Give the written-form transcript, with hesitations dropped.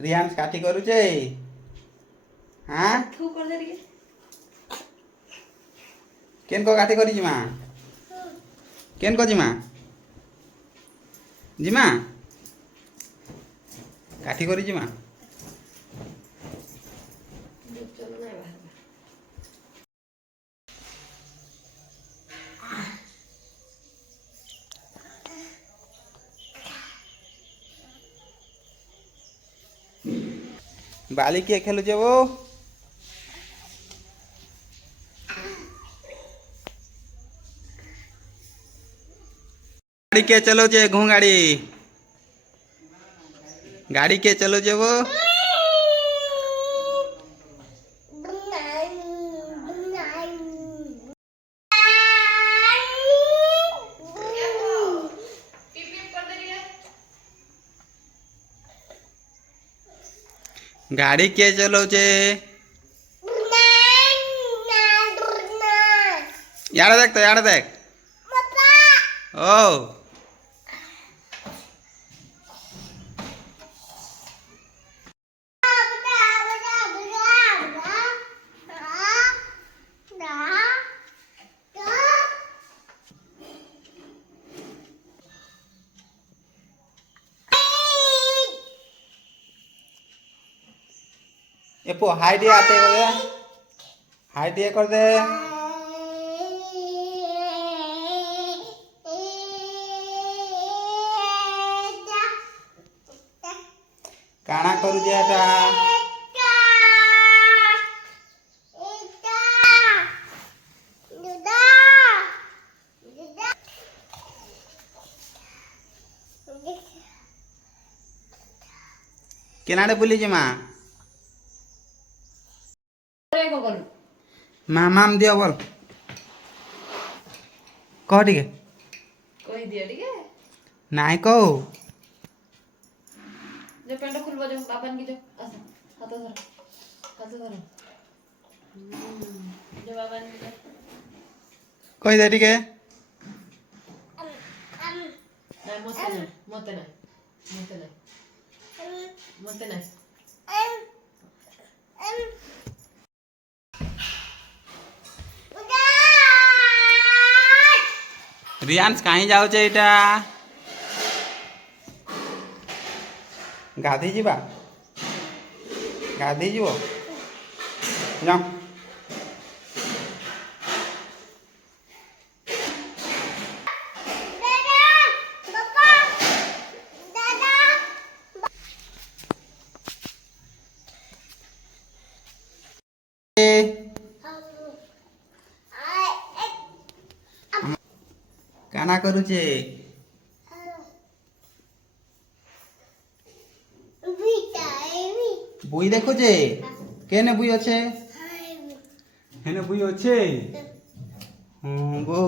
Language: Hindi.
रियांश काठी करूचे हाँ केन को काठी करी जिमा केन को जिमा जिमा काठी करी जिमा बाली किए खेलु जे वो गाड़ी के चलो जे घू गाड़ी के चलो जे वो गाड़ी के चलो जे यार देख तो यार देख ओ ये पो हाइड आते कर दे हाइड ये कर दे काना करू जे एटा केनाडे बुली जे मां माम दियो बोल कह टिके कहि दिया टिके नाइ कहो जो पेंट खुलबो जो बापन की जो आस हाथ धर जो बापन की जो कह दे टिके मते नहीं रियांश कहीं जाओ चे इटा गाधी जीवा गाधी जीवो जाओ काना करू छे बुई देखो छे केने बुई अच्छे हेने बुई अच्छे बो